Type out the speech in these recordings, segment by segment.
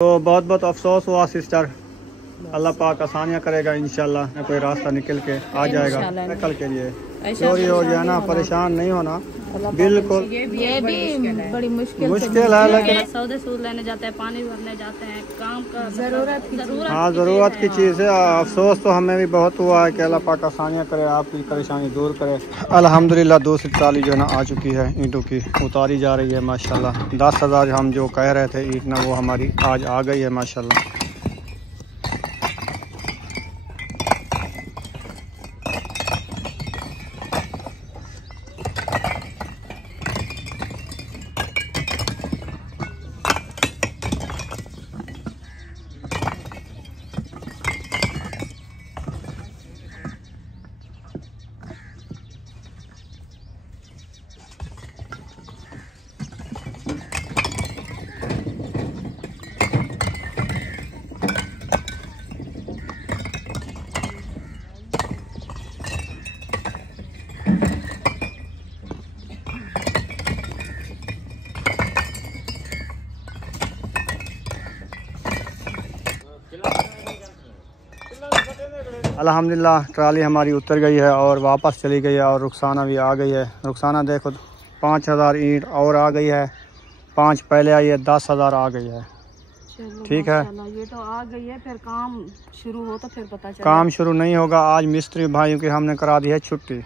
तो बहुत बहुत अफसोस हुआ सिस्टर। अल्लाह पाक आसानियाँ करेगा इंशाल्लाह, कोई रास्ता निकल के आ जाएगा कल के लिए। चोरी हो जाए ना, परेशान नहीं होना बिल्कुल। ये भी बड़ी मुश्किल है, लेकिन सौदे सूद लेने जाते हैं, पानी भरने जाते हैं, काम का जरूरत हाँ ज़रूरत की चीज़ है। अफसोस तो हमें भी बहुत हुआ है कि अल्लाह पाक आसानियाँ करे, आपकी परेशानी दूर करे। अल्हम्दुलिल्लाह दूसरी ट्राली जो है ना आ चुकी है, ईंटों की उतारी जा रही है माशाल्लाह। 10,000 हम जो कह रहे थे ईंट ना, वो हमारी आज आ गई है माशाल्लाह। अल्हम्दुलिल्लाह ट्राली हमारी उतर गई है और वापस चली गई है और रुखसाना भी आ गई है। रुखसाना देखो 5,000 ईंट और आ गई है, 5 पहले आई है, 10,000 आ गई है। ठीक है, ये तो आ गई है, फिर काम शुरू हो तो फिर पता चलेगा। काम शुरू नहीं होगा। आज मिस्त्री भाइयों की हमने करा दी है छुट्टी।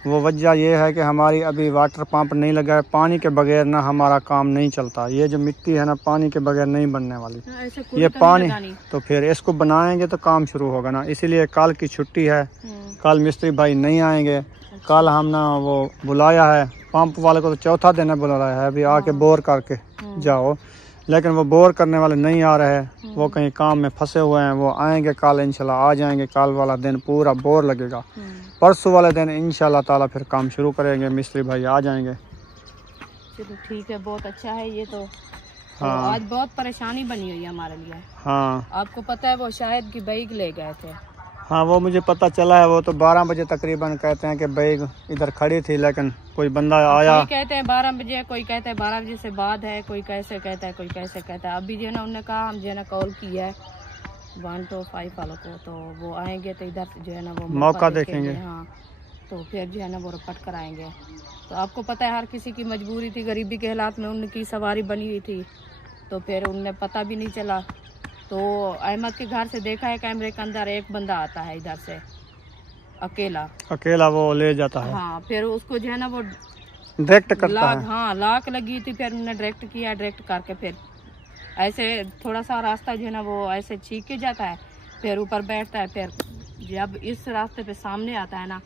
वो वजह ये है कि हमारी अभी वाटर पंप नहीं लगा है, पानी के बगैर ना हमारा काम नहीं चलता। ये जो मिट्टी है ना, पानी के बगैर नहीं बनने वाली। ये पानी तो फिर इसको बनाएंगे तो काम शुरू होगा ना, इसीलिए कल की छुट्टी है। कल मिस्त्री भाई नहीं आएंगे। कल हम ना वो बुलाया है पंप वाले को, तो चौथा दिन है बुलाया है, अभी आके बोर करके जाओ, लेकिन वो बोर करने वाले नहीं आ रहे हैं। वो कहीं काम में फंसे हुए हैं। वो आएंगे कल इंशाल्लाह, आ जाएंगे। कल वाला दिन पूरा बोर लगेगा। परसों वाले दिन इंशाल्लाह ताला फिर काम शुरू करेंगे, मिस्त्री भाई आ जाएंगे। चलो ठीक है, बहुत अच्छा है ये तो। हाँ, तो आज बहुत परेशानी बनी हुई है हमारे लिए। हाँ आपको पता है वो शायद की बाइक ले गए थे। हाँ, वो मुझे पता चला है। वो तो 12 बजे तकरीबन कहते हैं कि बैग इधर खड़ी थी, लेकिन कोई बंदा आया। कोई कहते हैं 12 बजे, कोई कहते हैं 12 बजे से बाद है, कोई कैसे कहता है, कोई कैसे कहता है। अभी जो है ना उन्होंने कहा, हम जो है ना कॉल किया है 125 वालों को, तो वो आएंगे तो इधर जो है ना वो मौका देखेंगे। हाँ, तो फिर जो है ना वो रपट कर आएंगे। तो आपको पता है हर किसी की मजबूरी थी, गरीबी के हालात में उनकी सवारी बनी हुई थी, तो फिर उन्हें पता भी नहीं चला। तो अहमद के घर से देखा है कैमरे के अंदर एक बंदा आता है इधर से अकेला वो ले जाता है। हाँ, फिर उसको जो है ना वो डायरेक्ट करता है। हाँ, लाक लगी थी, फिर उन्होंने डायरेक्ट किया। डायरेक्ट करके फिर ऐसे थोड़ा सा रास्ता जो है ना वो ऐसे चीख के जाता है, फिर ऊपर बैठता है, फिर जब इस रास्ते पे सामने आता है ना,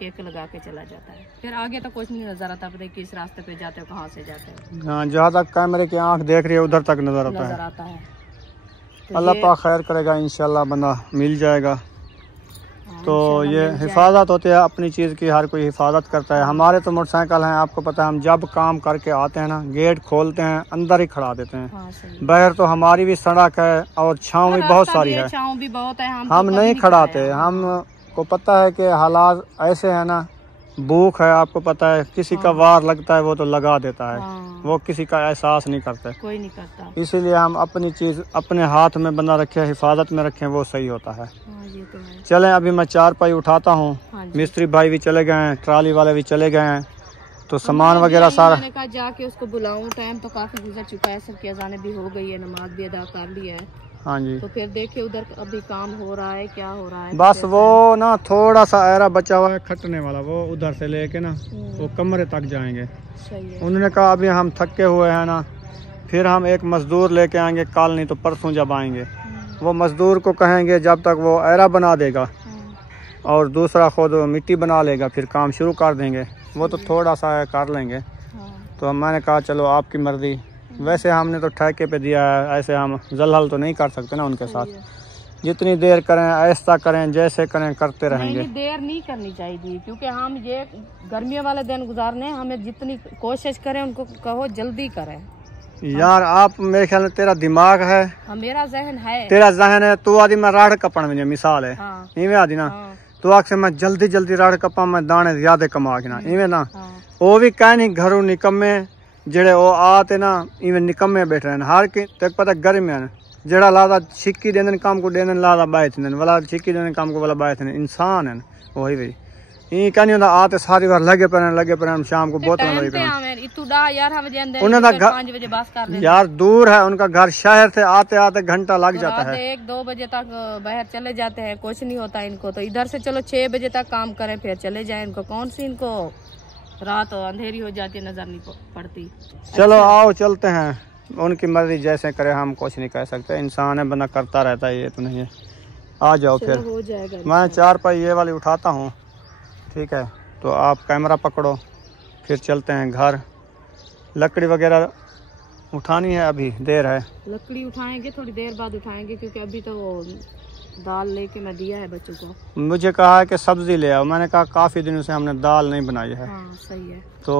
केक लगा के चला जाता है। फिर आगे तो कुछ नहीं नजर आता, पता किस रास्ते पे जाते हो, कहाँ से जाते हो। हाँ, जहाँ तक कैमरे की आंख देख रही है उधर तक नजर आता है। तो अल्लाह पाक खैर करेगा, इंशाल्लाह बंदा मिल जाएगा। तो ये हिफाजत होती है अपनी चीज़ की, हर कोई हिफाजत करता है। हमारे तो मोटरसाइकिल हैं, आपको पता है, हम जब काम करके आते हैं ना, गेट खोलते हैं, अंदर ही खड़ा देते हैं। हाँ, बाहर तो हमारी भी सड़क है और छाँव भी बहुत सारी है, छाँव भी बहुत है। हम नहीं खड़ाते। हमको पता है कि हालात ऐसे है ना, भूख है, आपको पता है, किसी का वार लगता है वो तो लगा देता है। वो किसी का एहसास नहीं करता, कोई नहीं करता। इसीलिए हम अपनी चीज अपने हाथ में बंदा रखे, हिफाजत में रखें, वो सही होता है। ये तो है। चलें, अभी मैं 4 पाई उठाता हूँ। मिस्त्री भाई भी चले गए हैं, ट्राली वाले भी चले गए हैं, तो सामान वगैरह सारा मैंने कहा जाके उसको बुलाऊं। टाइम तो काफी गुजर चुका है, सबकी अज़ानें भी हो गई है, नमाज भी अदा कर ली है। हाँ जी, तो फिर देखिए उधर अभी काम हो रहा है, क्या हो रहा है। बस वो ना थोड़ा सा एरा बचा हुआ है खटने वाला, वो उधर से लेके ना वो कमरे तक जाएंगे। सही है। उन्होंने कहा अभी हम थके हुए हैं ना, फिर हम एक मजदूर लेके आएंगे कल, नहीं तो परसों जब आएंगे। वो मजदूर को कहेंगे जब तक वो एरा बना देगा और दूसरा खुद मिट्टी बना लेगा, फिर काम शुरू कर देंगे। वो तो थोड़ा सा कर लेंगे। तो मैंने कहा चलो आपकी मर्जी। वैसे हमने तो ठेके पे दिया है, ऐसे हम जलहल तो नहीं कर सकते ना उनके साथ। जितनी देर करें, ऐसा करें, जैसे करें, करते रहेंगे। नहीं, देर नहीं करनी चाहिए, क्योंकि हम ये गर्मियों वाले दिन गुजारने, हमें जितनी कोशिश करें उनको कहो जल्दी करें। यार आप मेरे ख्याल में तेरा दिमाग है, मेरा जहन है, तेरा जहन है। तू आदि मैं राढ़ कपन में मिसाल है, इवें आदि ना तू आख से मैं जल्दी राढ़ कपा, मैं दाने ज्यादा कमा के ना, इवें ना। वो भी कह नहीं घरों निकम्मे जेड़े वो आते ना इवें निकम्मे बैठ रहे हर कि तक पता गर्म है जेड़ा लादा छिक्की देंदन काम को देंदन लादा बाय थन वाला छिक्की देंदन काम को वाला बाय थन इंसान है वही भाई ई का नहीं होता आते सारी बार लगे पर शाम को बहुत यार दूर है उनका घर शहर से आते आते घंटा लग जाता है 1-2 बजे तक बाहर चले जाते हैं कुछ नहीं होता इनको तो इधर से चलो 6 बजे तक काम करें फिर चले जाए इनको कौन सी इनको रात अंधेरी हो जाती है नजर नहीं पड़ती। चलो आओ चलते हैं उनकी मर्जी जैसे करे हम कुछ नहीं कह सकते इंसान है बंदा करता रहता है ये तो नहीं है। आ जाओ फिर हो जाएगा मैं 4 पाई ये वाली उठाता हूँ ठीक है तो आप कैमरा पकड़ो फिर चलते हैं घर। लकड़ी वगैरह उठानी है अभी देर है लकड़ी उठाएंगे थोड़ी देर बाद उठाएंगे क्योंकि अभी तो दाल लेके मैं दिया है बच्चों को। मुझे कहा है कि सब्जी ले आओ मैंने कहा काफ़ी दिनों से हमने दाल नहीं बनाई है। हाँ, सही है तो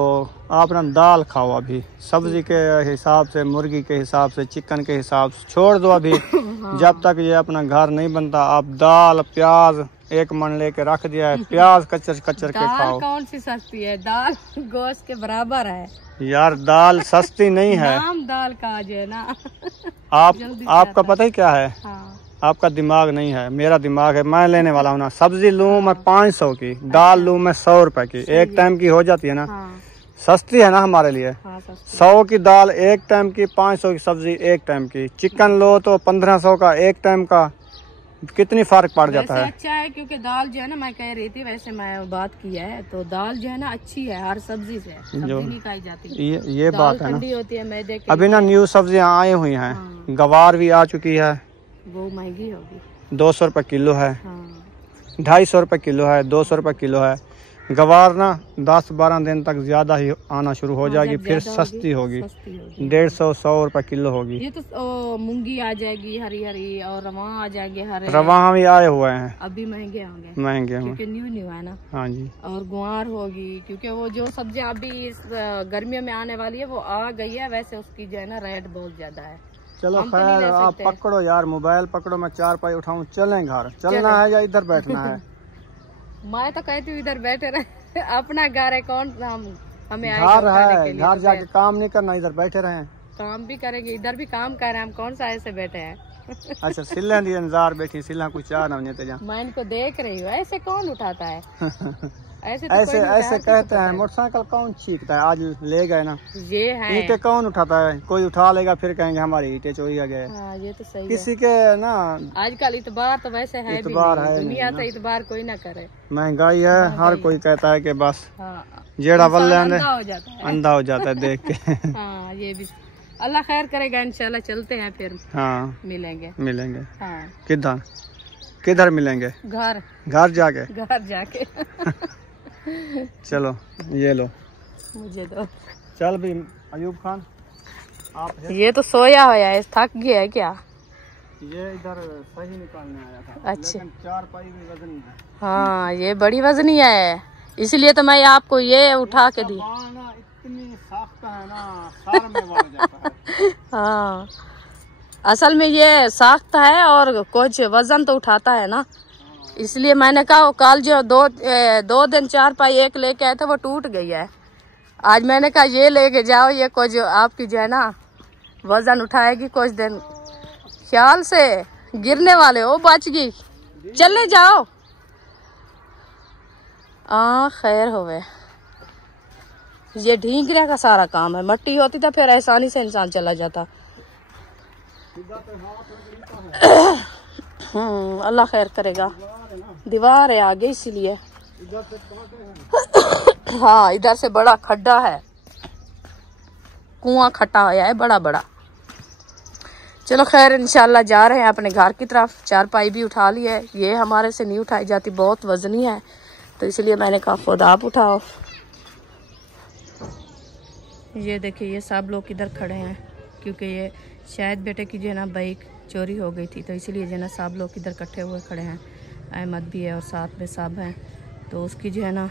आप ना दाल खाओ अभी सब्जी के हिसाब से मुर्गी के हिसाब से चिकन के हिसाब से छोड़ दो अभी हाँ। जब तक ये अपना घर नहीं बनता आप दाल प्याज 1 मन लेके रख दिया है प्याज कचर कचर के खाओ। कौन सी सस्ती है दाल गोश्त के बराबर है यार दाल सस्ती नहीं है नाम दाल का जो है ना आपका पता ही क्या है हाँ। आपका दिमाग नहीं है मेरा दिमाग है मैं लेने वाला हूँ ना सब्जी लूँ मैं 500 की दाल लूँ मैं 100 रुपए की 1 टाइम की हो जाती है ना हाँ। सस्ती है ना हमारे लिए हाँ, 100 की दाल 1 टाइम की 500 की सब्जी 1 टाइम की चिकन लो तो 1500 का 1 टाइम का कितनी फर्क पड़ जाता है। अच्छा है क्योंकि दाल जो है ना मैं कह रही थी वैसे मैं बात की है तो दाल जो है ना अच्छी है हर सब्जी से सब्जी नहीं खाई जाती ये बात है ना होती है मैदे की। अभी ना न्यू सब्जियां आई हुई हैं हाँ। गवार भी आ चुकी है वो महंगी होगी 200 रुपए किलो है हाँ। 250 रुपए किलो है 200 रुपए किलो है। गवार ना 10-12 दिन तक ज्यादा ही आना शुरू हो जाएगी फिर सस्ती होगी 150-100 रुपए किलो होगी। ये तो मूंगी आ जाएगी हरी हरी और रवा आ जाएगी हरे रवा भी आए हुए हैं अभी महंगे होंगे महंगे क्योंकि न्यू है ना हाँ जी। और गुआर होगी क्योंकि वो जो सब्जी अभी इस गर्मियों में आने वाली है वो आ गई है वैसे उसकी जो है ना रेट बहुत ज्यादा है। चलो खैर आप पकड़ो यार मोबाइल पकड़ो मैं 4 पाई उठाऊं चलें घर चलना है या इधर बैठना है मैं तो कहती हूँ इधर बैठे रहे अपना घर है कौन हमें घर है घर जाके काम नहीं करना इधर बैठे रहे काम भी करेंगे इधर भी काम कर रहे हैं हम कौन सा ऐसे बैठे हैं अच्छा सिल्ला दी इंतजार बैठी सिल्ला कुछ चाह ना मैं इनको देख रही हूँ ऐसे कौन उठाता है ऐसे कहते हैं मोटरसाइकिल कौन छींकता है आज ले गए ना ये है ईंटें कौन उठाता है कोई उठा लेगा फिर कहेंगे हमारी ईंटें चोरी आ गए। हाँ, ये तो सही किसी है। के ना आजकल इतबार तो वैसे है इतबार है दुनिया तो इतबार कोई ना करे महंगाई है हर कोई कहता है कि बस जेड़ा वल्ले अंधा हो जाता है देख के हाँ ये भी अल्लाह खैर करेगा इंशाल्लाह चलते हैं फिर हाँ मिलेंगे हाँ किधर मिलेंगे घर जाके चलो ये लो मुझे दो चल भी अयूब खान आप ये तो सोया होया है थक गया है क्या ये इधर सही निकालने आया था अच्छा 4 पाई भी वजन हाँ ये बड़ी वजनी है इसलिए तो मैं आपको ये उठा के दी इतनी सख्त है ना सर में बढ़ जाता है हाँ असल में ये सख्त है और कुछ वजन तो उठाता है ना इसलिए मैंने कहा कल जो दो दिन 4 पाई एक लेके आए थे वो टूट गई है आज मैंने कहा ये लेके जाओ ये कुछ आपकी जो है ना वजन उठाएगी कुछ दिन ख्याल से गिरने वाले हो बच गई चलने जाओ खैर होवे ये ढींगने का सारा काम है मट्टी होती तो फिर आसानी से इंसान चला जाता। अल्लाह खैर करेगा दीवार है आगे इसीलिए हाँ इधर से बड़ा खड्डा है कुआं खट्टा होया है बड़ा बड़ा। चलो खैर इंशाल्लाह जा रहे हैं अपने घर की तरफ 4 पाई भी उठा ली है ये हमारे से नहीं उठाई जाती बहुत वजनी है तो इसलिए मैंने कहा खुद आप उठाओ। ये देखिए ये सब लोग इधर खड़े हैं क्योंकि ये शायद बेटे की जो है ना बाइक चोरी हो गई थी तो इसीलिए जो है ना सब लोग इधर इकट्ठे हुए खड़े हैं अहमद भी है और साथ में सब हैं तो उसकी जो है ना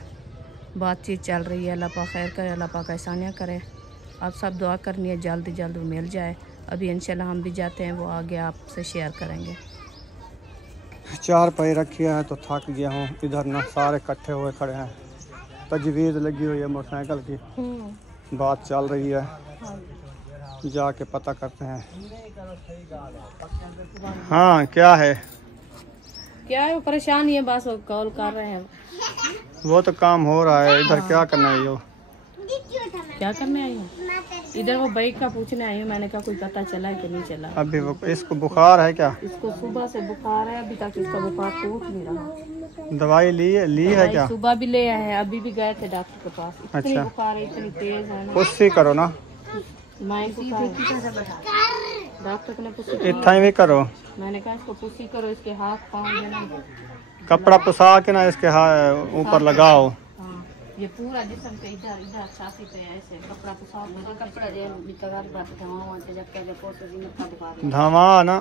बातचीत चल रही है अल्लाह पाक खैर करे अल्लाह पाक आसानियाँ करे आप सब दुआ करनी है जल्द जल्द वो मिल जाए अभी इंशाल्लाह हम भी जाते हैं वो आगे आपसे शेयर करेंगे। 4 पाई रखी है तो थक गया हूँ इधर ना सारे इकट्ठे हुए खड़े हैं तजवीज़ लगी हुई है मोटरसाइकिल की बात चल रही है, जाके पता करते हैं। हाँ क्या है वो परेशानी है, बस वो कॉल कर रहे हैं। वो तो काम हो रहा है, इधर क्या करना है? यो क्या करने आई हूँ? इधर वो बाइक का पूछने आई हूँ। मैंने कहा कोई पता चला है कि नहीं चला? अभी वो इसको बुखार है क्या? इसको सुबह से बुखार है, अभी तक इसका बुखार टूट नहीं रहा। दवाई ली है क्या? सुबह भी ले आए हैं, अभी भी गए थे डॉक्टर के पास। इतनी अच्छा। बुखार है, इतनी तेज है ना। पुष्टि करो ना, डॉक्टर ने पुष्टि इतना भी करो। मैंने कहा इसको पुष्टि करो, इसके हाथ पाँव देना, कपड़ा पुसा के ना इसके ऊपर लगाओ। ये पूरा जिस्म पे इधर छाती पे ऐसे कपड़ा पुसा, कपड़ा धमा ना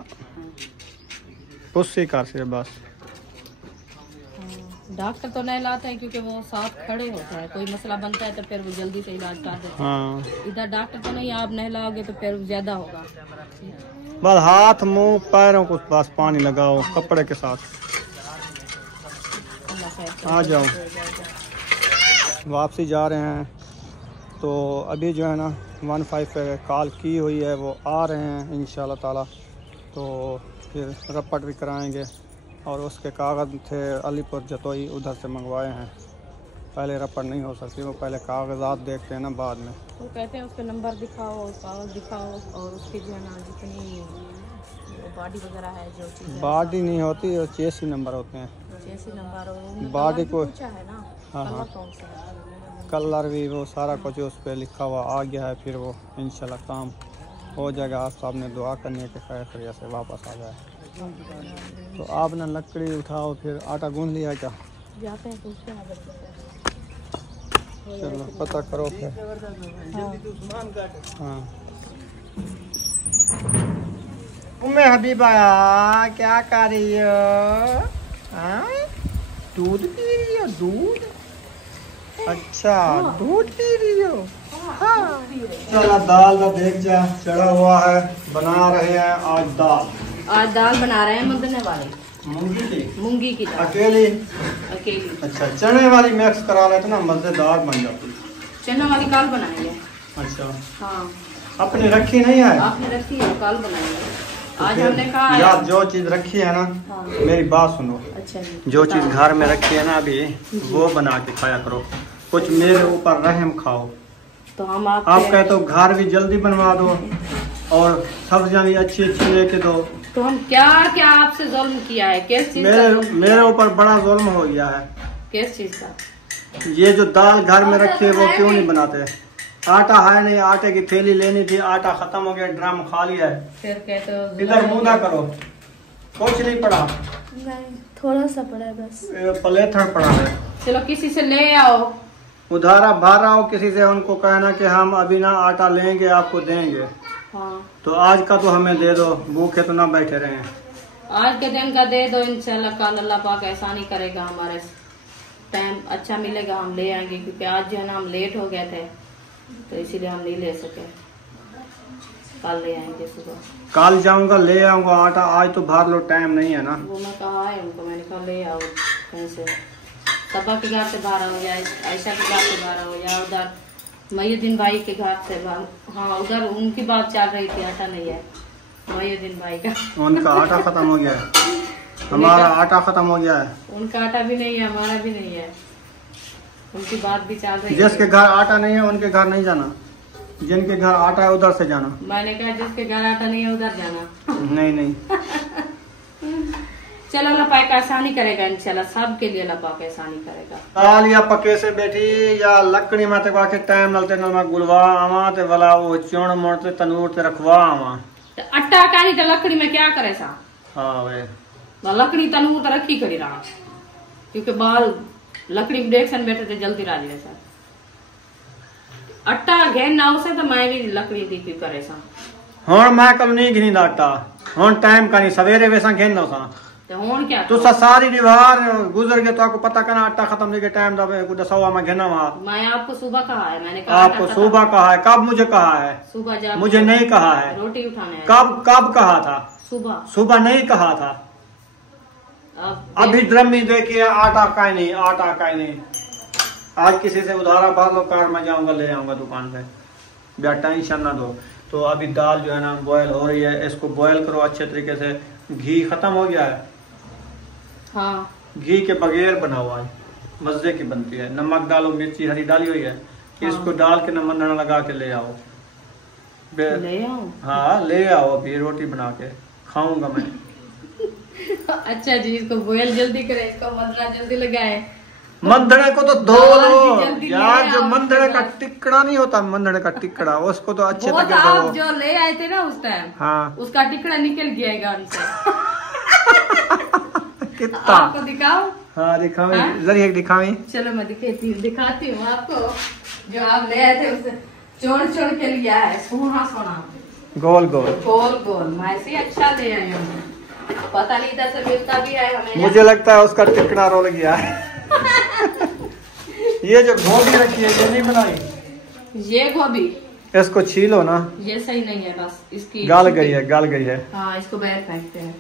पुष्टि कर से बस। डॉक्टर तो नहीं लाते हैं क्योंकि वो साथ खड़े होते हैं, कोई मसला बनता है तो फिर वो जल्दी से इलाज कर देते हैं। हाँ। इधर डॉक्टर तो नहीं, आप नहीं लाओगे तो फिर ज्यादा होगा। बस हाथ मुंह पैरों को बस पानी लगाओ कपड़े के साथ। आ जाओ, वापसी जा रहे हैं। तो अभी जो है ना 15 पे कॉल की हुई है, वो आ रहे हैं इंशाल्लाह ताला। तो फिर रपट भी कराएंगे और उसके कागज़ थे अलीपुर जतोई, उधर से मंगवाए हैं। पहले रपट नहीं हो सकती, वो पहले कागजात देखते हैं ना बाद में। वो कहते हैं उसके नंबर दिखाओ, कागज़ दिखाओ और उसकी जो है ना जितनी बॉडी वगैरह है, जो चीज़ बॉडी नहीं होती, वो चेसी नंबर होते हैं। चेसी नंबर बॉडी को है ना। हाँ हाँ, कलर भी वो सारा कुछ उस पर लिखा हुआ आ गया है। फिर वो इंशाल्लाह काम हो जाएगा। आप साहब ने दुआ करने के खैर से वापस आ जाए। तो आप ना लकड़ी उठाओ, फिर आटा गूंद लिया क्या? जाते हैं पूछते हैं। चलो पता करो फिर। हाँ उम्मे हबीबा क्या कर रही हो? दूध पी रही हो? दूध? अच्छा दूध पी रही हो? हाँ। चलो दाल का देख जा चढ़ा हुआ है, बना रहे हैं आज दाल। आज दाल बना रहे हैं मदने वाली, मूंगी की दाल। अकेली? अच्छा, चने वाली मिक्स करा लेते ना, मजेदार बन जाती। चना वाली कल बनाई है। अच्छा हाँ, अपने रखी नहीं है? आपने रखी है, कल बनाई है। आज हमने कहा यार जो चीज रखी है ना, हाँ। मेरी बात सुनो। अच्छा जी। जो चीज घर में रखी है ना अभी, वो बना के खाया करो। कुछ मेरे ऊपर रहम खाओ। तो हम आप कहते हो घर भी जल्दी बनवा दो और सब्जियां भी अच्छी अच्छी लेके दो। तो हम क्या क्या आपसे जुल्म किया है? किस चीज का? मेरे ऊपर बड़ा जुल्म हो गया है। किस चीज का? ये जो दाल घर में रखी है वो क्यों नहीं बनाते? आटा है नहीं, आटे की थैली लेनी थी, आटा खत्म हो गया, ड्रम खाली है। फिर कहते हो इधर मुंह करो, कुछ नहीं पड़ा। नहीं, थोड़ा सा पड़ा है बस, पलेथड़ पड़ा है। चलो किसी से ले आओ, उधारा भर आओ किसी से, उनको कहना कि हम अभी ना आटा लेंगे आपको देंगे। हाँ। तो आज का तो हमें दे दो, भूखे तो ना बैठे रहे। आज के दिन का दे दो, इंशाल्लाह कल अल्लाह पाक एहसानी करेगा, हमारे टाइम अच्छा मिलेगा, हम ले आएंगे। क्योंकि आज जो है ना हम लेट हो गए थे तो इसीलिए हम नहीं ले सके। कल ले आएंगे सुबह। कल जाऊंगा ले आऊंगा आटा, आज तो भर लो, टाइम नहीं है ना। वो मैं कहा है उनको, मैंने कहा ले आओ कहीं से, सबा के घर से बाहर हो या आयशा के घर से बाहर हो या उधर मयुद्दीन भाई के घर से बाहर। हाँ उधर उनकी बात चल रही थी, आटा नहीं है मयुद्दीन भाई का। उनका आटा खत्म हो गया है, हमारा आटा खत्म हो गया है। उनका आटा भी नहीं है, हमारा भी नहीं है, उनकी बात भी चल रही है। जिसके घर आटा नहीं है उनके घर नहीं जाना, जिनके घर आटा है उधर से जाना। मैंने कहा जिसके घर आटा नहीं है उधर जाना। नहीं नहीं चलो अल्लाह पाक आसानी करेगा इंशाल्लाह, सब के लिए अल्लाह पाक आसानी करेगा। दाल या पके से बैठी या लकड़ी में तक के टाइम लगते ना, मैं गुलवा आवा ते वाला वो चुन मोड़ते तनूर ते रखवा आवा। अट्टा कानी तो लकड़ी में क्या करे सा? हाँ वे लकड़ी तनूर तो रखी करी रहा, क्योंकि बाल लकड़ी डेक्सन बैठे थे जल्दी राज सर। अट्टा घेन ना उसे तो मैं भी लकड़ी दी क्यों करे सा। हुण मैं कल नहीं घिनी आटा, हुण टाइम का नहीं, सवेरे वैसा घेन दो सा। तो हुण क्या तो सारी दीवार गुजर गया, तो आपको पता करना आटा खत्म नहीं के टाइम दा सवा में घेना वहाँ। मैं आपको सुबह कहा है, मैंने कहा आपको सुबह कहा है? कब मुझे कहा है? सुबह जब मुझे नहीं कहा है। रोटी उठाने कब कहा था? सुबह। सुबह नहीं कहा था। अभी ड्रम में देखिए आटा का ही नहीं, आटा का ही नहीं। आज किसी से उधारा भर लो, कार में जाऊंगा ले आऊंगा दुकान पे। बिना टेंशन ना दो। तो अभी दाल जो है ना बॉयल हो रही है, इसको बॉयल करो अच्छे तरीके से। घी खत्म हो गया है। हाँ, घी के बगैर बना हुआ है, मजे की बनती है। नमक डालो, मिर्ची हरी डाली हुई है। हाँ। इसको डाल के न मंदना लगा के ले आओ। ले आओ? हाँ ले आओ, अभी रोटी बना के खाऊंगा मैं। अच्छा जी, इसको बॉयल जल्दी करें, इसको मंदना जल्दी लगाए। मंदड़े को तो धो लो जल्दी यार, ले जो आओ मंदड़े उसके का बाद। टिकड़ा नहीं होता, मंदड़े का टिकड़ा, उसको तो अच्छे वो तो तरीके आप धो। जो ले आए थे ना उस टाइम, हाँ उसका टिकड़ा निकल गया गाड़ी से। कितना? आपको दिखाओ? हाँ दिखावे, हाँ? जरा एक दिखावे। चलो मैं दिखाती हूँ आपको। जो आप ले आए थे उसे चोड़ के लिया है, सोना सोना गोल गोल गोल गोल। मैं ऐसे अच्छा ले आई हूँ, पता नहीं इधर से मिलता भी है हमें। मुझे लगता है उसका टिकड़ा रोल गया है। ये जो गोभी रखी है ये नहीं बनाई? ये गोभी इसको छीलो ना। ये सही नहीं है, बस इसकी गल गई है, गल गई है। हाँ, इसको बाहर फेंकते हैं।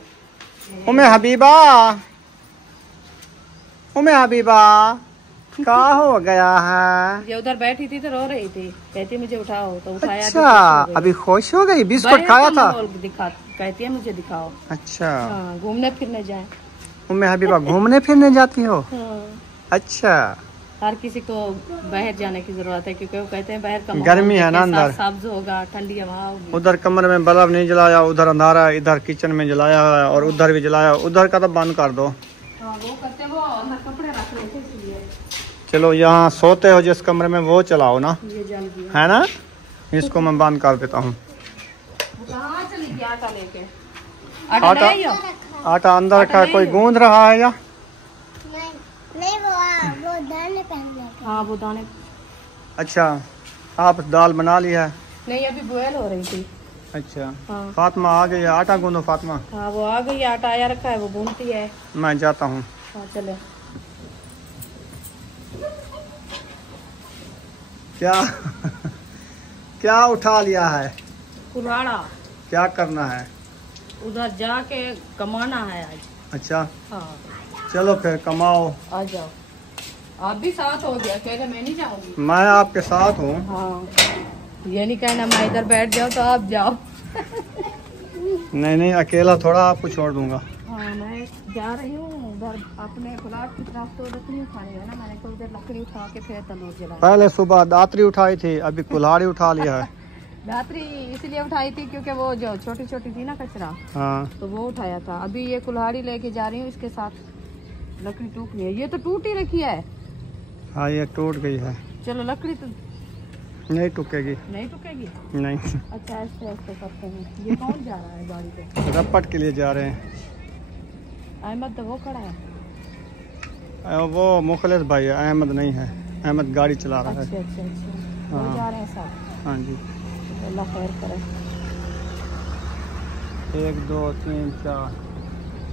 उमे हबीबा, उमे हबीबा क्या हो गया है? ये उधर बैठी थी तो रो रही थी, कहती मुझे उठाओ, तो उठाया। अच्छा, अभी खुश हो गई? बिस्कुट खाया था? दिखा, कहती है मुझे दिखाओ। अच्छा, हाँ, घूमने फिरने जाए। उम्मे हबीबा घूमने फिरने जाती हो? हाँ। अच्छा, हर किसी को बाहर जाने की जरूरत है, क्योंकि वो कहते हैं बाहर का गर्मी है ना, अंदर सब्ज होगा, ठंडी हवा होगी। उधर कमरे में बल्ब नहीं जलाया, उधर अंधारा है, इधर किचन में जलाया है और उधर भी जलाया। उधर का तो बंद कर दो। हाँ, वो करते, वो अंदर कपड़े रख रहे थे इसलिए। चलो, यहाँ सोते हो जिस कमरे में वो चलाओ ना, ये जल गया है ना? इसको मैं बंद कर देता हूँ। कहाँ चली गई आटा लेके? आटा, ले आई हो? आटा अंदर रखा है, कोई गूंद रहा है या नहीं वो दाने पहनने। हाँ, वो दाने। अच्छा, आप दाल बना ली है? नहीं, अभी बॉयल हो रही थी। अच्छा, हाँ। फातिमा आ गई है, आटा गूंदो फातिमा। हाँ, वो आ गई, आटा आया रखा है, वो गूंथती है। मैं जाता हूँ। हाँ, चले। क्या क्या उठा लिया है? कुल्हाड़ा क्या करना है? उधर जाके कमाना है आज। अच्छा, हाँ, चलो फिर कमाओ। आ जाओ। आप भी साथ हो गया, कह रहे मैं नहीं जाऊंगी। मैं आपके साथ हूँ। हाँ, ये नहीं कहना मैं इधर बैठ जाओ तो आप जाओ। नहीं नहीं, अकेला थोड़ा आपको छोड़ दूंगा। हाँ, मैं जा रही हूँ उधर अपने प्लाट की तरफ, तो लकड़ी उठानी है ना, मैंने तो उधर लकड़ी उठा के फिर तंदूर जला। पहले सुबह दातरी उठाई थी, अभी कुल्हाड़ी उठा लिया है। दातरी इसलिए उठाई थी क्योंकि वो जो छोटी छोटी थी ना कचरा, हाँ, तो वो उठाया था। अभी ये कुल्हाड़ी लेके जा रही हूँ, इसके साथ लकड़ी टूटनी है। ये तो टूट ही रखी है। हाँ ये टूट गई है। चलो, लकड़ी तो नहीं टूटेगी। नहीं टूटेगी। नहीं, अच्छा, ऐसे ऐसे करते हैं। ये कौन जा रहा है गाड़ी पे? रपट के लिए जा रहे हैं। अहमद तो वो खड़ा है। वो मुखलिस भाई है, अहमद नहीं है। अहमद गाड़ी चला रहा अच्छा है। अच्छा अच्छा, वो हाँ। जा रहे हैं साथ। हाँ जी। अल्लाह खैर करे। 1 2 3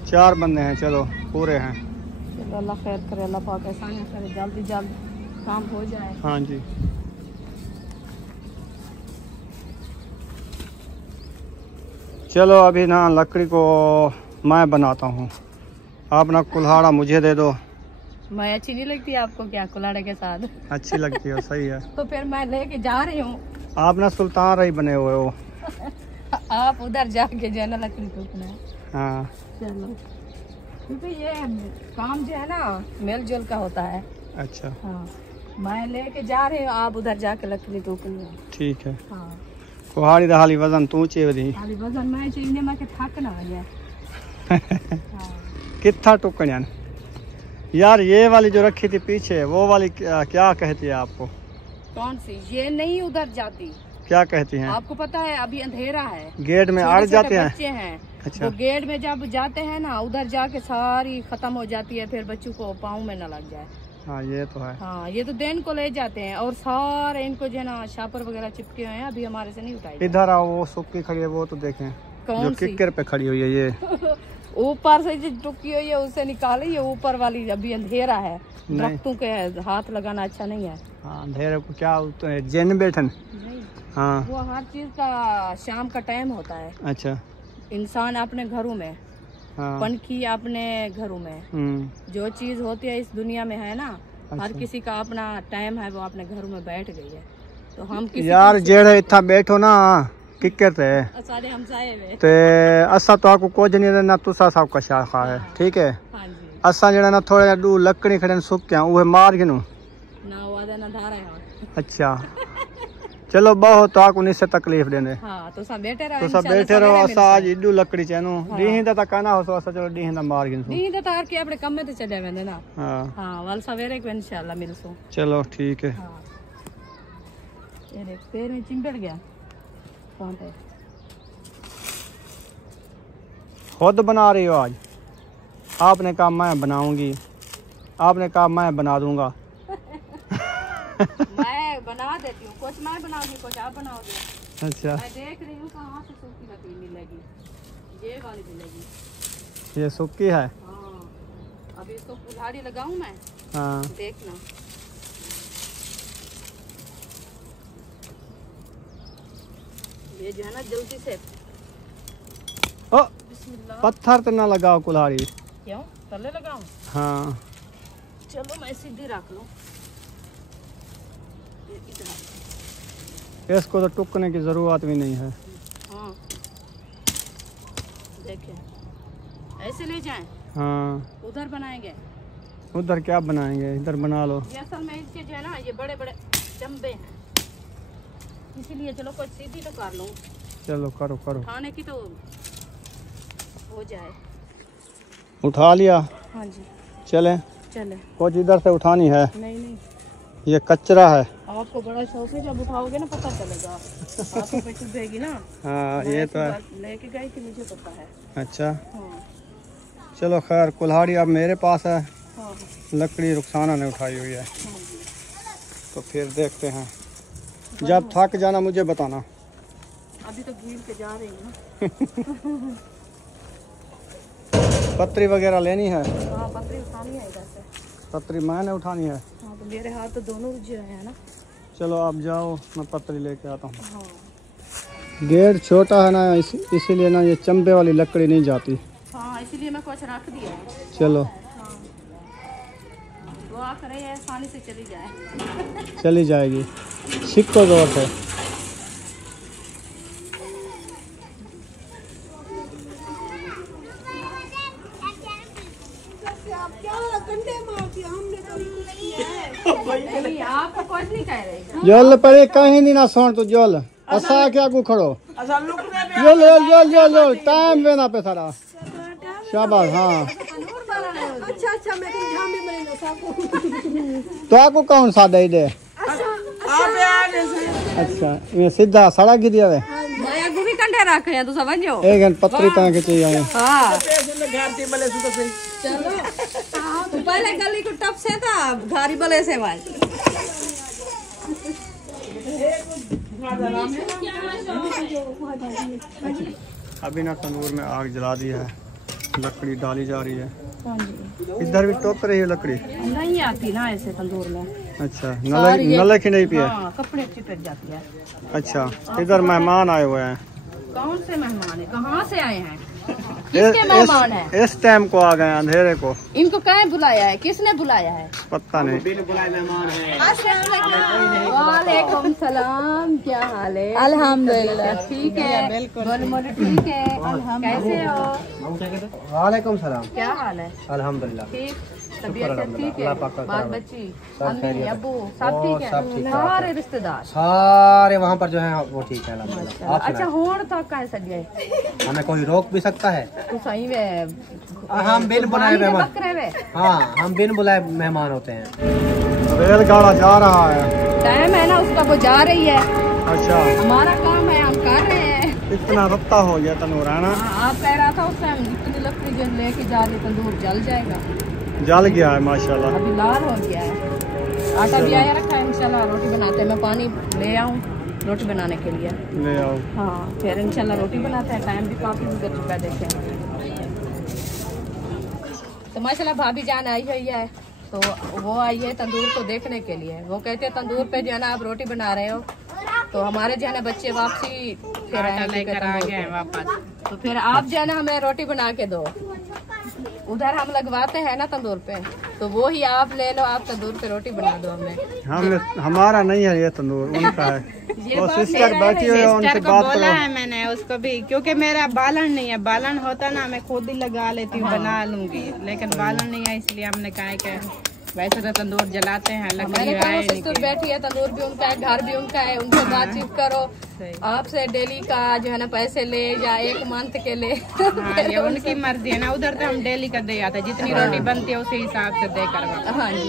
4 बंदे हैं, चलो पूरे हैं। चलो, अल्लाह खैर करे, अल्लाह पाक आसानी करे, जल्दी जल्द काम हो जाए। हाँ जी। चलो अभी ना लकड़ी को मैं बनाता हूँ, आप ना कुल्हाड़ा मुझे दे दो। मैं अच्छी नहीं लगती आपको क्या कुल्हाड़े के साथ? अच्छी लगती है, सही है। तो फिर मैं लेके जा रही हूँ। आप ना सुल्तान रही बने हुए हो। आप उधर जाके जो है ना लकड़ी टूटना है। हाँ चलो, क्योंकि ये काम जो है ना मेल-जोल का होता है। अच्छा, हाँ, मैं लेके जा रही हूँ, आप उधर जाके लकड़ी टूटनी है। ठीक है। हाँ, कुहाड़ी दहाली वजन तू चेवरी खाली वजन मैं चाहिए, मैं के थक ना आ जाए। हाँ, कितना टुकड़ियान यार। ये वाली जो रखी थी पीछे, वो वाली क्या कहती है आपको? कौन सी? ये नहीं उधर जाती। क्या कहती हैं? आपको पता है अभी अंधेरा है, गेट में अड़ जाते हैं। बच्चे हैं। अच्छा। वो गेट में जब जाते हैं ना, उधर जाके सारी खत्म हो जाती है, फिर बच्चों को पाँव में न लग जाए। हाँ ये तो है। हाँ, ये तो दिन को ले जाते हैं और सारे इनको जो है ना शापर वगैरह चिपके हुए हैं, अभी हमारे से नहीं उठाई। इधर आओ, वो सुक्की खड़ी है, वो तो देखें जो कौन सी? किक्कर पे खड़ी हुई है ये। ऊपर से जो टुकी हुई है उसे निकाले, ये ऊपर वाली अभी अंधेरा है, दरख्तों के हाथ लगाना अच्छा नहीं है। हाँ, अंधेरे को क्या तो है, जैन बैठन। नहीं, हाँ वो हर चीज का शाम का टाइम होता है। अच्छा। इंसान अपने घरों में, हाँ। पंछी अपने घरों में, जो चीज होती है इस दुनिया में है ना, हर अच्छा। किसी का अपना टाइम है, वो अपने घरों में बैठ गई है। तो हम यार जेड़े इतना बैठो ना किक्कर ते सारे हमसाए वे ते असा तो आपको कुछ नहीं देना, तुसा सब का शाखा है, ठीक है। हाँ जी असा जड़ा ना थोड़ा दू लकड़ी खड़े सुक गया वो मार के ना वादा ना धारा है। अच्छा चलो बहुत तो आपको से तकलीफ देने। हाँ तो सब बैठे रहो, तो सब बैठे रहो। असा आज इडू लकड़ी चैनो दी दा कहना हो, असा चलो दी दा मार के दी दा तार के अपने कम में तो चले वेंदे ना। हां हां वाल सवेरे को इंशाल्लाह मिलसो। चलो ठीक है। हां ये देख पैर में चिंबड़ गया कौन पे। खुद बना रही हो आज? आपने कहा मैं बनाऊंगी, आपने कहा मैं बना दूंगा। मैं बना देती हूँ, कुछ मैं बनाऊंगी कुछ आप बनाओगे। अच्छा मैं देख रही हूँ कहाँ से सूखी लकड़ी मिलेगी। ये वाली मिलेगी, ये सूखी है। हाँ अभी इसको कुल्हाड़ी लगाऊं मैं। हाँ देखना ये जो है ना जल्दी से। ओ पत्थर तो ना लगाओ कुल्हाड़ी। क्यों तले लगाऊं? हाँ चलो मैं सीधी रख लूं। इसको तो टुकने की जरूरत भी नहीं है। हाँ देखिए ऐसे ले जाएं। हाँ उधर बनाएंगे। उधर क्या बनाएंगे, इधर बना लो। ये असल में इसके जो है ना ये बड़े बड़े चंबे हैं, इसीलिए चलो कुछ सीधी तो कर लूं। चलो करो करो। खाने की तो हो जाए। उठा लिया। हाँ जी चले चले। कुछ इधर से उठानी है। नहीं नहीं ये कचरा है। आपको बड़ा शौक है, जब उठाओगे ना पता चलेगा। हाथों पे चुभेगी ना। हाँ ये तो है। लेके गई थी मुझे पता है। अच्छा हाँ चलो खैर कुल्हाड़ी अब मेरे पास है। हाँ लकड़ी रुखसाना ने उठाई हुई है। हाँ जी। तो फिर देखते हैं, जब थक जाना मुझे बताना। अभी तो भीड़ के जा रही हूँ। पत्री वगैरह लेनी है? हाँ पतरी उठानी है इधर से। पत्री मैंने उठानी है। हाँ तो मेरे हाथ तो दोनों जो है ना। चलो आप जाओ, मैं पत्री लेके आता हूँ। हाँ गेट छोटा है ना इसीलिए ना ये चंबे वाली लकड़ी नहीं जाती। हाँ इसीलिए मैं कुछ रख दिया है। चलो हाँ दुआ करे आसानी से चली जाए। चली जाएगी, सिक्को जोर से। नहीं आपको कुछ नहीं कह रही। जल पड़े कहीं नहीं ना सोन तो जल असा क्या को खड़ो। जल जल जल जल जल टाइम देना पे सारा। शाबाश। हाँ अच्छा अच्छा मैं झामे बनेगा साको। तो आपको कौन सा दे दे? अच्छा ये सीधा सड़क गिर जावे। माया गुबी कंठे रखे हैं तो समझो। एक घंटे पत्री ता के चाहिए। हाँ चलो तो पहले गली को टप से था घारी बले से भाई। अभी ना तंदूर में आग जला दी है, लकड़ी डाली जा रही है। हाँ जी इधर भी टोक रही है लकड़ी। नहीं आती ना ऐसे तंदूर में। अच्छा नले की नहीं पिए। हाँ कपड़े चिपक जाती है। अच्छा इधर मेहमान आए हुए हैं। कौन से मेहमान है, कहाँ से आए हैं, किसके मेहमान है? इस टाइम को आ गए अंधेरे को। इनको कहाँ बुलाया है, किसने बुलाया है? पता नहीं। वालेकुम सलाम, क्या हाल है? अल्हम्दुलिल्लाह ठीक है। बोल ठीक है, कैसे हो? वालेकुम सलाम। क्या हाल है? अल्हम्दुलिल्लाह ठीक, तबीयत ठीक है? बाल बच्ची अम्मी अब्बू सब वो ठीक है? सब ठीक है। सारे रिश्तेदार सारे वहाँ पर जो है वो ठीक है अल्हम्दुलिल्लाह। आप अच्छा होड़ तो कहाँ से गए? हमें कोई रोक भी सकता है? तो सही में हम बिन बुलाए मेहमान। बकरे में हाँ हम बिन बुलाए मेहमान होते हैं। रेलगाड़ा जा रहा है। टाइम है ना उसका, वो जा रही है। अच्छा हमारा काम है, हम कर रहे हैं। इतना रत्ता हो गया तंदूर है ना। हाँ, आप कह रहा था उस टाइम इतनी लकड़ी जो लेके जा रही तंदूर जल जाएगा। जल गया है माशाल्लाह। अभी लाल हो गया है। आटा भी आया रखा है, इंशाल्लाह रोटी बनाते हैं। मैं पानी ले आऊँ रोटी बनाने के लिए। ले आओ। हाँ फिर इंशाल्लाह रोटी बनाते हैं। टाइम भी काफी गुजर चुका है देखें। तो माशाल्लाह भाभी जान आई हुई है, तो वो आई है तंदूर को देखने के लिए। वो कहते हैं तंदूर पे जो है ना आप रोटी बना रहे हो, तो हमारे जो है ना बच्चे वापसी फिर लेकर आ गए हैं वापस, तो फिर आप जो है ना हमें रोटी बना के दो। उधर हम लगवाते हैं ना तंदूर पे, तो वो ही आप ले लो, आप तंदूर पे रोटी बना दो हमें। हमारा नहीं है ये तंदूर, उनका है। ये वो सिस्टर बैठी हुई है, उनसे बात बोला करो। है मैंने उसको भी, क्योंकि मेरा बालन नहीं है, बालन होता ना मैं खुद ही लगा लेती हूँ, बना लूंगी, लेकिन बालन नहीं है, इसलिए हमने कहा कि वैसे तो तंदूर जलाते हैं, लकड़ी है। सिस्टर बैठी है, तंदूर भी उनका है, घर भी उनका है, उनसे बातचीत करो। आपसे डेली का जो है ना पैसे ले या एक मंथ के ले। हाँ, ये उनकी मर्जी है ना, उधर तो हम डेली का दे आते, जितनी रोटी बनती है उसी हिसाब से दे करवा। हाँ जी।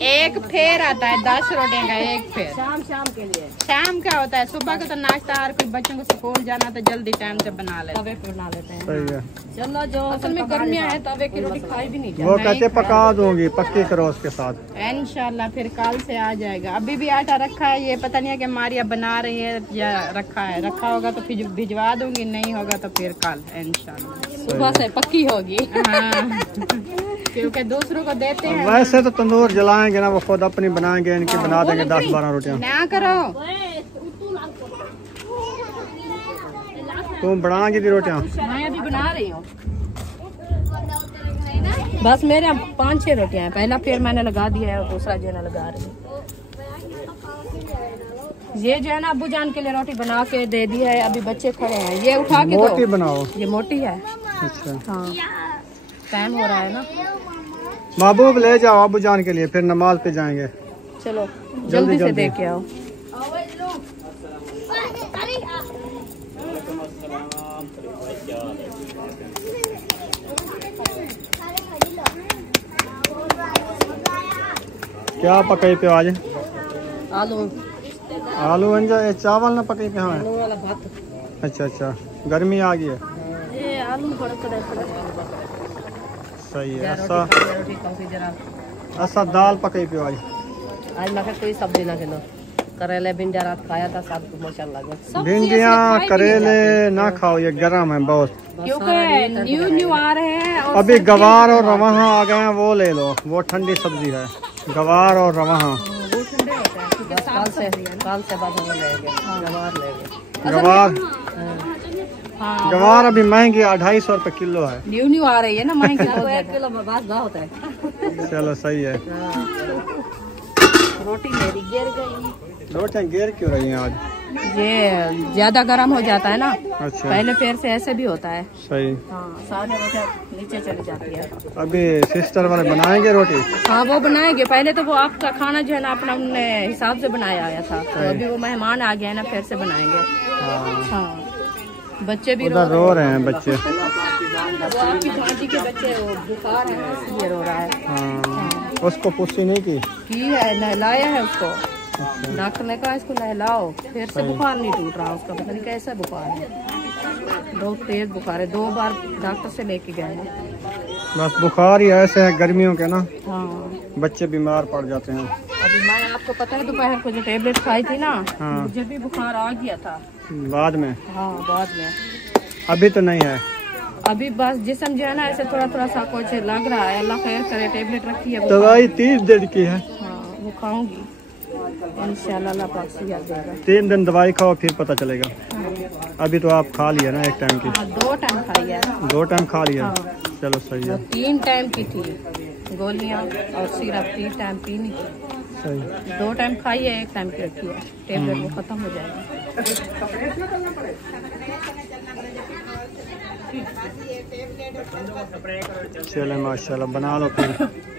एक फेर आता है 10 रोटियों का, एक फेर शाम के लिए। शाम का होता है, सुबह का तो नाश्ता हर कोई बच्चों को स्कूल जाना तो जल्दी टाइम से बना लेते तवे पे बना लेते हैं। सही है। चलो, जो असल में गर्मियाँ है तवे की रोटी खाई भी नहीं जाती। वो कहते पका दूंगी, पक्की करो उसके साथ। इंशाल्लाह फिर कल से आ जाएगा। अभी भी आटा रखा है, ये पता नहीं है कि मारिया बना रही है या रखा है। रखा होगा तो फिर भिजवा दूंगी, नहीं होगा तो फिर कल इंशाल्लाह सुबह से पक्की होगी। हाँ क्योंकि दूसरों को देते हैं। वैसे तो तंदूर जलाएंगे ना, वो खुद अपनी बनाएंगे, इनकी बना देंगे 10-12 रोटियां। ना करो, तुम बनाएंगी थी रोटियां? मैं अभी बना रही हूँ, बस मेरे 5-6 रोटियां हैं। पहला फिर मैंने लगा दिया है और दूसरा जो है ना लगा रही हूँ। ये जो है ना अब्बू जान के लिए रोटी बना के दे दी है, अभी बच्चे खड़े हैं, ये उठा के मोटी दो। बनाओ। ये मोटी है। अच्छा, हाँ, टाइम हो रहा है ना। महबूब ले जाओ अब्बू जान के लिए, फिर नमाज पे जाएंगे। चलो जल्दी से जल्दी। दे के आओ। क्या पकाई पे आज? आलू आलू अंजा, ये चावल ना पकाई पे? हाँ, वाला भात। अच्छा, गर्मी आ गई है। ये आलू बड़ा सही है। रोटी खाओ जरा। ऐसा दाल पकाई पे आज? आज मैं कोई सब्जी ना खिलो, करेले भिंडिया रात खाया था, सब माशाल्लाह। भिंडियाँ करेले ना खाओ, ये गर्म है बहुत। क्योंकि न्यू आ रहे हैं और अभी गवार और रवाहा आ गए हैं, वो ले लो, वो ठंडी सब्जी है। गवार और रवाहा वो ठंडे होते हैं। काल से बाद हम लेंगे गवार लेंगे। गवार हाँ, गवार अभी महंगी 250 रुपए किलो है। न्यू आ रही है ना, महंगी। 1 किलो बस होता है। चलो सही है। रोटी मेरी गिर गई। रोटियाँ गिर क्यों रही हैं आज? ये ज्यादा गर्म हो जाता है ना, अच्छा, पहले फिर से ऐसे भी होता है। सही। हाँ, सारी रोटियाँ नीचे चली जाती है। अभी सिस्टर वाले बनाएंगे रोटी? हाँ, वो बनाएंगे। पहले तो वो आपका खाना जो है ना अपना उन्होंने हिसाब से बनाया आया था, तो अभी वो मेहमान आ गया है ना, फिर से बनाएंगे। हाँ, बच्चे भी उधर रो रहे हैं बच्चे। वो आपकी भांजी के बच्चे, वो बुखार है ना, इसलिए रो रहा है। हाँ, उसको पुष्टि नहीं की है, नहलाया है उसको। डॉक्टर ने कहा इसको नहलाओ, फिर से बुखार नहीं टूट रहा उसका, पता नहीं कैसा बुखार है, बहुत तेज बुखार है। 2 बार डॉक्टर से लेके गए हैं। बस बुखार ही ऐसे है गर्मियों के ना, हाँ, बच्चे बीमार पड़ जाते हैं। अभी मैं आपको पता है दोपहर को जो टेबलेट खाई थी ना, हाँ। मुझे भी बुखार आ गया था बाद में? हाँ, बाद में। अभी तो नहीं है। अभी बस जिस्म जो है ना ऐसे थोड़ा सा कुछ लग रहा है। अल्लाह खैर करे, टेबलेट रखी है वो। दवाई 30 दिन की है। हाँ, वो खाऊंगी इंशाल्लाह, अल्लाह पाक से याद देगा। 3 दिन दवाई खाओ फिर पता चलेगा। अभी तो आप खा लिया ना 1 टाइम की? हाँ, 2 टाइम खाई है। 2 टाइम खा लिया? हाँ। चलो सही है। 3 टाइम की थी गोलियां और सिरप, 3 टाइम पीनी थी। सही। 2 टाइम खाई है, 1 टाइम की रखी है टेबलेट, वो खत्म हो जाएगा। चले माशाल्लाह, बना लो फिर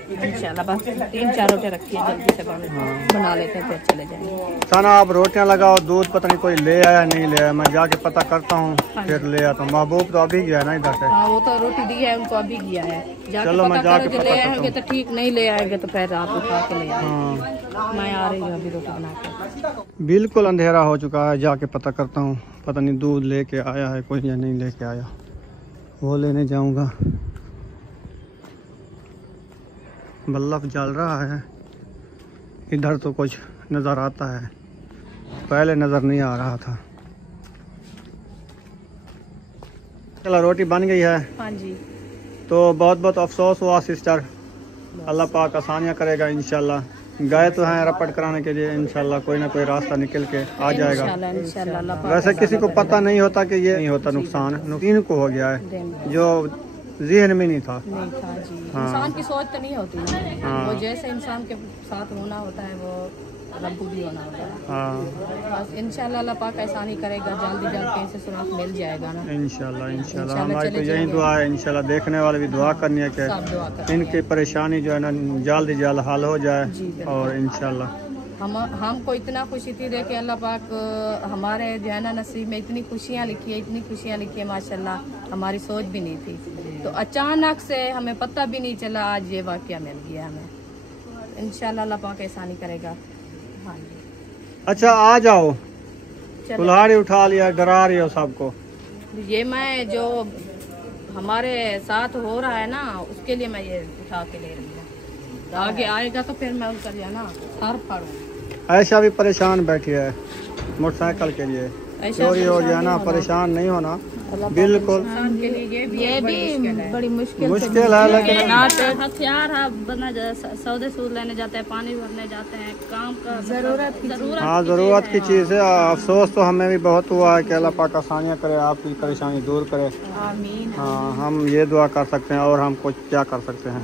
इंशाल्लाह। बस 3-4 रोटियां रखी है, जल्दी से बना लेते हैं, फिर चले जाएंगे। साना आप रोटियां लगाओ, दूध पता नहीं कोई ले आया नहीं ले आया, मैं जाके पता करता हूँ फिर ले आता हूँ। महबूब तो अभी गया ना इधर से? हाँ, वो तो रोटी दी है उनको, अभी गया है। चलो मैं जाके पता करो, पता ले करता आएंगे तो ठीक, नहीं ले आएंगे तो फिर आप उठा के ले आए। हाँ, मैं आ रही हूँ अभी रोटी बना के। बिल्कुल अंधेरा हो चुका है, जाके पता करता हूँ। पता नहीं दूध लेके आया है कोई या नहीं लेके आया, वो लेने जाऊंगा। बल्ब जल रहा है इधर तो कुछ नज़र आता है, पहले नज़र नहीं आ रहा था। चलो रोटी बन गई है। हाँ जी। तो बहुत बहुत अफसोस हुआ सिस्टर, अल्लाह पाक आसानियाँ करेगा इंशाल्लाह। गए तो हैं रपट कराने के लिए, इंशाल्लाह कोई ना कोई रास्ता निकल के आ जाएगा। इंशाल्लाह। वैसे किसी को पता नहीं होता कि ये नहीं होता नुकसान इनको हो गया है जो ज़हन में नहीं था। नहीं था जी। हाँ। इंसान की सोच तो नहीं होती ना। हाँ। वो जैसे इंसान के साथ होना होता है वो रब्बू भी होना होता है। हाँ बस इंशाल्लाह अल्लाह पाक आसानी करेगा, जल्दी कहीं से सुराग मिल जाएगा ना। इंशाल्लाह हमारी तो यही दुआ है। इंशाल्लाह देखने वाले भी दुआ करनी है सब दुआ कि करें। इनकी परेशानी जो है ना जल्द जल्द हल हो जाए। जी, बिल्कुल। और इंशाल्लाह हमको इतना खुशी थी देखे अल्लाह पाक हमारे जो है ना नसीब में इतनी खुशियाँ लिखी है माशाल्लाह, हमारी सोच भी नहीं थी। तो अचानक से हमें पता भी नहीं चला, आज ये वाकया मिल गया हमें। इंशाल्लाह अल्लाह पाक आसानी करेगा। हाँ जी। अच्छा आ जाओ, चलो। कुल्हाड़ी उठा लिया, डरा रही हो सबको। ये मैं जो हमारे साथ हो रहा है ना उसके लिए मैं ये उठा के ले रही हूँ। आगे आएगा तो फिर मैं उनका जो है ना सर फाड़ूंगी। ऐसा भी परेशान बैठी है मोटरसाइकिल के लिए, चोरी हो गया ना, परेशान नहीं होना बिल्कुल। इंसान के लिए ये भी बड़ी मुश्किल है लेकिन हथियार बना सौदे सूद लेने जाते हैं, पानी भरने जाते हैं, काम का जरूरत हाँ ज़रूरत की चीज़ है। अफसोस तो हमें भी बहुत हुआ है कि अल्लाह पाक आसानियाँ करे, आपकी परेशानी दूर करे। आमीन। हाँ हम ये दुआ कर सकते हैं और हम कुछ क्या कर सकते हैं।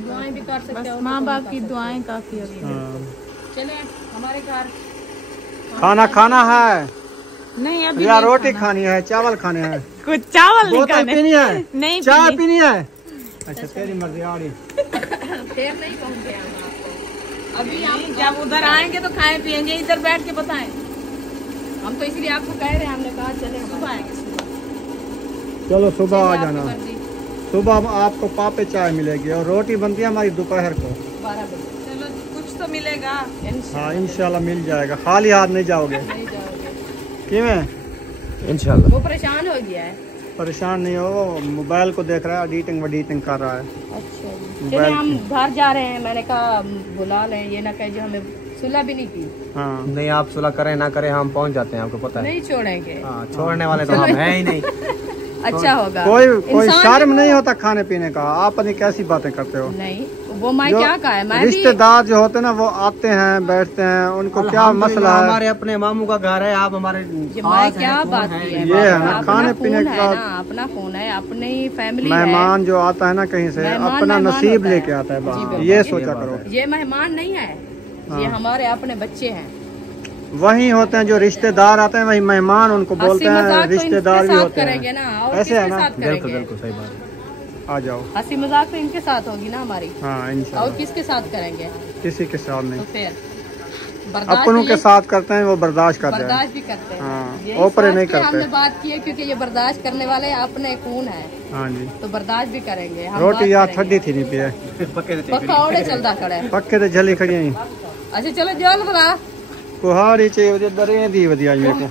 दुआएं भी कर सकते हैं, माँ बाप की दुआएं काफी होती हैं। चले हमारे घर खाना खाना है नहीं अभी या रोटी खानी है, चावल खाने हैं, कुछ चावल नहीं बोतल खाने। पीनी है, नहीं चाय पीनी है। अच्छा तेरी मर्जी आ रही। फिर नहीं पहुँचे हम आपको। अभी हम जब उधर आएंगे तो खाए पियेंगे, इधर बैठ के बताएं। हम तो इसलिए आपको कह रहे हैं, हमने कहा चले सुबह आएंगे। चलो सुबह आ आपकी जाना, मर्जी। सुबह आपको पापे चाय मिलेगी और रोटी बनती है हमारी दोपहर को। 12 बजे चलो कुछ तो मिलेगा। हाँ इंशाल्लाह मिल जाएगा, खाली हाथ नहीं जाओगे। नहीं जाओगे। क्यों इंशाल्लाह। वो परेशान हो गया है। परेशान नहीं हो, मोबाइल को देख रहा है, एडिटिंग कर रहा है। अच्छा चलिए मोबाइल हम घर जा रहे हैं। मैंने कहा बुला लें, ये ना कहे जो हमें सुलह भी नहीं की। हाँ नहीं आप सुलह करें ना करें हम पहुंच जाते हैं, आपको पता है। नहीं छोड़ेंगे। हाँ छोड़ने वाले तो हम है ही नहीं। अच्छा होगा। कोई इंसान शर्म नहीं होता खाने पीने का। आप अपनी कैसी बातें करते हो। नहीं वो मैं जो क्या कहा है, मैं भी रिश्तेदार जो होते हैं ना वो आते हैं बैठते हैं, उनको क्या मसला है। हमारे अपने मामू का घर है, आप हमारे ये मैं क्या बात की है। ये है ना अपना खाने खून पीने है का। ना, अपना खून है, अपनी फैमिली है। मेहमान जो आता है ना कहीं से मेहमान अपना मेहमान नसीब होता है। लेके आता है जी, बाहर, बिल्कुल। ये सोचा करो। ये मेहमान नहीं है, ये हमारे अपने बच्चे हैं। वही होते हैं जो रिश्तेदार आते हैं, वही मेहमान उनको बोलते हंसी हैं, मजाक तो रिश्तेदार इनके भी साथ होते करेंगे हैं। ना, और ऐसे है किसके ना? साथ बिल्कुल करेंगे? बिल्कुल सही बात है। आ जाओ। हंसी मजाक तो इनके साथ होगी ना हमारी, हाँ और इंशाल्लाह किसके साथ करेंगे? किसी के साथ तो नहीं, फिर बर्दाश्त अपनों भी के साथ करते हैं, वो बर्दाश्त करते हैं। बर्दाश्त भी करते हैं। हाँ, यही ऊपर सोच नहीं के करते। हमने बात की है क्योंकि ये बर्दाश्त करने वाले अपने खून है, हाँ जी। तो बर्दाश्त भी करेंगे। हम रोटी बात यार करेंगे। ठंडी थी नहीं पिए, पकौड़े चलता खड़े। पक्के तो जली खड़ी नहीं। अच्छा चलो जल बना, कुहाड़ी चाहिए दरे दी वधिया मेरे को।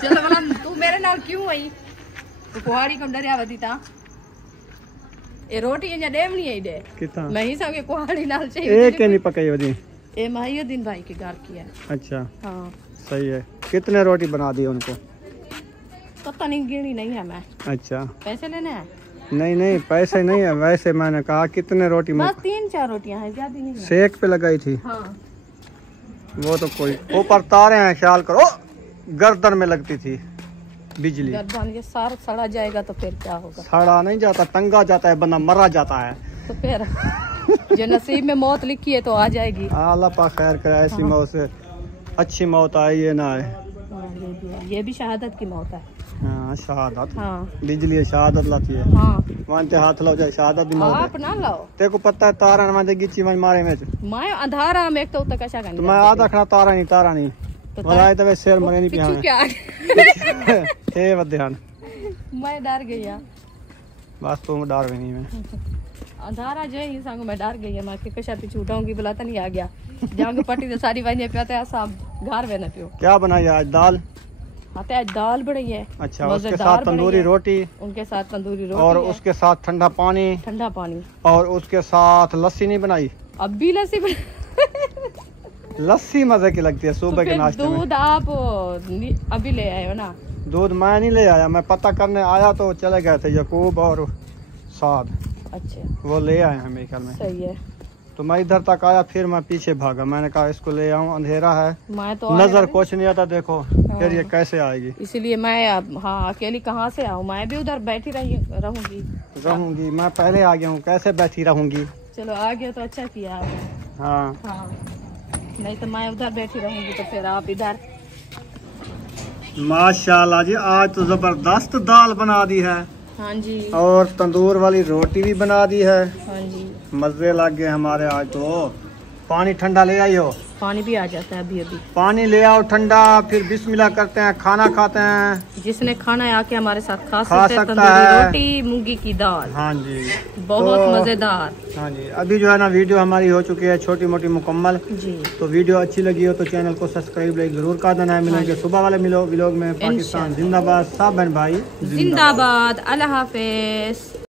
चलो बना तू मेरे नाल क्यों आई? तू कुहाड़ी को डरिया वधी ता ए रोटी इन्हें देवनी है दे कितना मैं ही संगे कुहाड़ी नाल चाहिए। एक नहीं पकाई वधी। ए महियुद्दीन भाई के घर की है। अच्छा हाँ सही है। कितने रोटी बना दी उनको? पता नहीं, गिनी नहीं है मैं। अच्छा पैसे लेने हैं? नहीं नहीं पैसे नहीं है, वैसे मैंने कहा कितने रोटी बस 3-4 रोटियां हैं, ज्यादा नहीं है। सेक पे लगाई थी। हाँ वो तो कोई ऊपर तारे हैं, ख्याल करो। गर्दन में लगती थी बिजली। गर्दन ये सार सड़ा जाएगा तो फिर क्या होगा? सड़ा नहीं जाता, टंगा जाता है, बंदा मरा जाता है। तो फिर जो नसीब में मौत लिखी है तो आ जाएगी। अल्लाह पाक खैर करे, ऐसी मौत से अच्छी मौत आए ये ना आए। हाँ, ये भी है। ये भी शहादत की मौत है। हाँ शहादत, हाँ बिजली है, शहादत लाती है। हाँ मानते हाथ लो जाए, शहादत भी मौत आप है। ना लाओ। तेरे को पता है तारा मानते गिच्ची मन मारे में मैं अंधारा में एक तो तक अच्छा तो मैं आधा खड़ा तारा नहीं तो मलाई तो शेर मरे नहीं पिछू पिया क्या हे वध्यान मैं डर गई यार। बस तुम डर भी नहीं। मैं अंधारा जो है संग मैं डर गई है। मैं कशा पीछे उठाऊंगी बुला तो नहीं आ गया जाऊंगे पट्टी तो सारी बाइने पे सब घर में न पियो। क्या बनाई आज? दाल? हाँ तो आज दाल बड़ी है। अच्छा उसके मजेदार साथ बड़ी तंदूरी है। रोटी उनके साथ तंदूरी रोटी और है, उसके साथ ठंडा पानी ठंडा पानी और उसके साथ लस्सी नहीं बनाई? अब भी लस्सी लस्सी मजे की लगती है तो सुबह के फिर नाश्ते में। दूध आप अभी ले आए हो ना? दूध मैं नहीं ले आया, मैं पता करने आया तो चले गए थे यकूब और साद, अच्छा वो ले आए हैं मेरे ख्याल में। सही है। तो मैं इधर तक आया, फिर मैं पीछे भागा। मैंने कहा इसको ले आऊं, अंधेरा है, मैं तो नजर कुछ नहीं आता। देखो फिर ये कैसे आएगी, इसीलिए मैं हाँ अकेली कहाँ से आऊँ, मैं भी उधर बैठी रहूंगी। मैं पहले आ गया हूँ, कैसे बैठी रहूंगी। चलो आ गया तो अच्छा किया आपने। हाँ हाँ, नहीं तो मैं उधर बैठी रहूंगी तो फिर आप इधर। माशाल्लाह जी, आज तो जबरदस्त दाल बना दी है। हाँ जी, और तंदूर वाली रोटी भी बना दी है। हाँ जी, मजे लग गए हमारे आज तो। पानी ठंडा ले आई हो? पानी भी आ जाता है अभी। पानी ले आओ ठंडा, फिर बिस्मिल्लाह करते हैं, खाना खाते हैं। जिसने खाना है आके हमारे साथ खा सकता है। तंदूरी रोटी, मूंगी की दाल। हाँ जी, बहुत मजेदार। हाँ जी, अभी जो है ना वीडियो हमारी हो चुकी है छोटी मोटी मुकम्मल जी। तो वीडियो अच्छी लगी हो तो चैनल को सब्सक्राइब जरूर कर देना है। मिलेंगे सुबह वाले व्लॉग में। पाकिस्तान जिंदाबाद, सब बहन भाई जिंदाबाद। अल्लाह हाफिज।